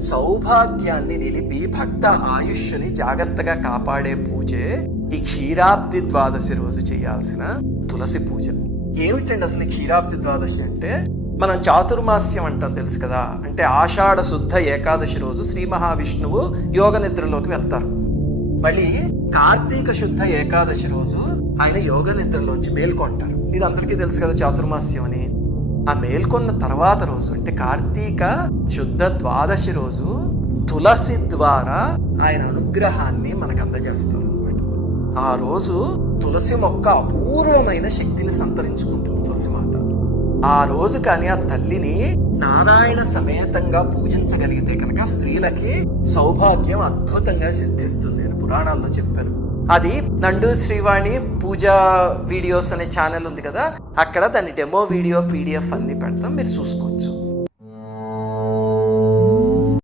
సౌభాగ్యాన్ని నిలిపి భక్త ఆయుష్ని జాగ్రత్తగా కాపాడే పూజే ఈ క్షీరాబ్ది ద్వాదశి రోజు చేయాల్సిన తులసి పూజ. ఏమిటండి అసలు క్షీరాబ్ది ద్వాదశి అంటే? మనం చాతుర్మాస్యం అంటాం తెలుసు కదా. అంటే ఆషాఢ శుద్ధ ఏకాదశి రోజు శ్రీ మహావిష్ణువు యోగ నిద్రలోకి వెళ్తారు. మళ్ళీ కార్తీక శుద్ధ ఏకాదశి రోజు ఆయన యోగ నిద్రలోంచి మేల్కొంటారు. ఇది అందరికీ తెలుసు కదా చాతుర్మాస్యం అని. ఆ మేల్కొన్న తర్వాత రోజు అంటే కార్తీక శుద్ధ ద్వాదశి రోజు తులసి ద్వారా ఆయన అనుగ్రహాన్ని మనకు అందజేస్తారు అనమాట. ఆ రోజు తులసి మొక్క అపూర్వమైన శక్తిని సంతరించుకుంటుంది తులసిమాత. ఆ రోజు కానీ ఆ తల్లిని నారాయణ సమేతంగా పూజించగలిగితే కనుక స్త్రీలకి సౌభాగ్యం అద్భుతంగా సిద్ధిస్తుంది అని పురాణాల్లో చెప్పారు. అది నండు శ్రీవాణి పూజా వీడియోస్ అనే ఛానల్ ఉంది కదా, అక్కడ దాని డెమో వీడియో PDF అన్ని పెడతాం, మీరు చూసుకోవచ్చు.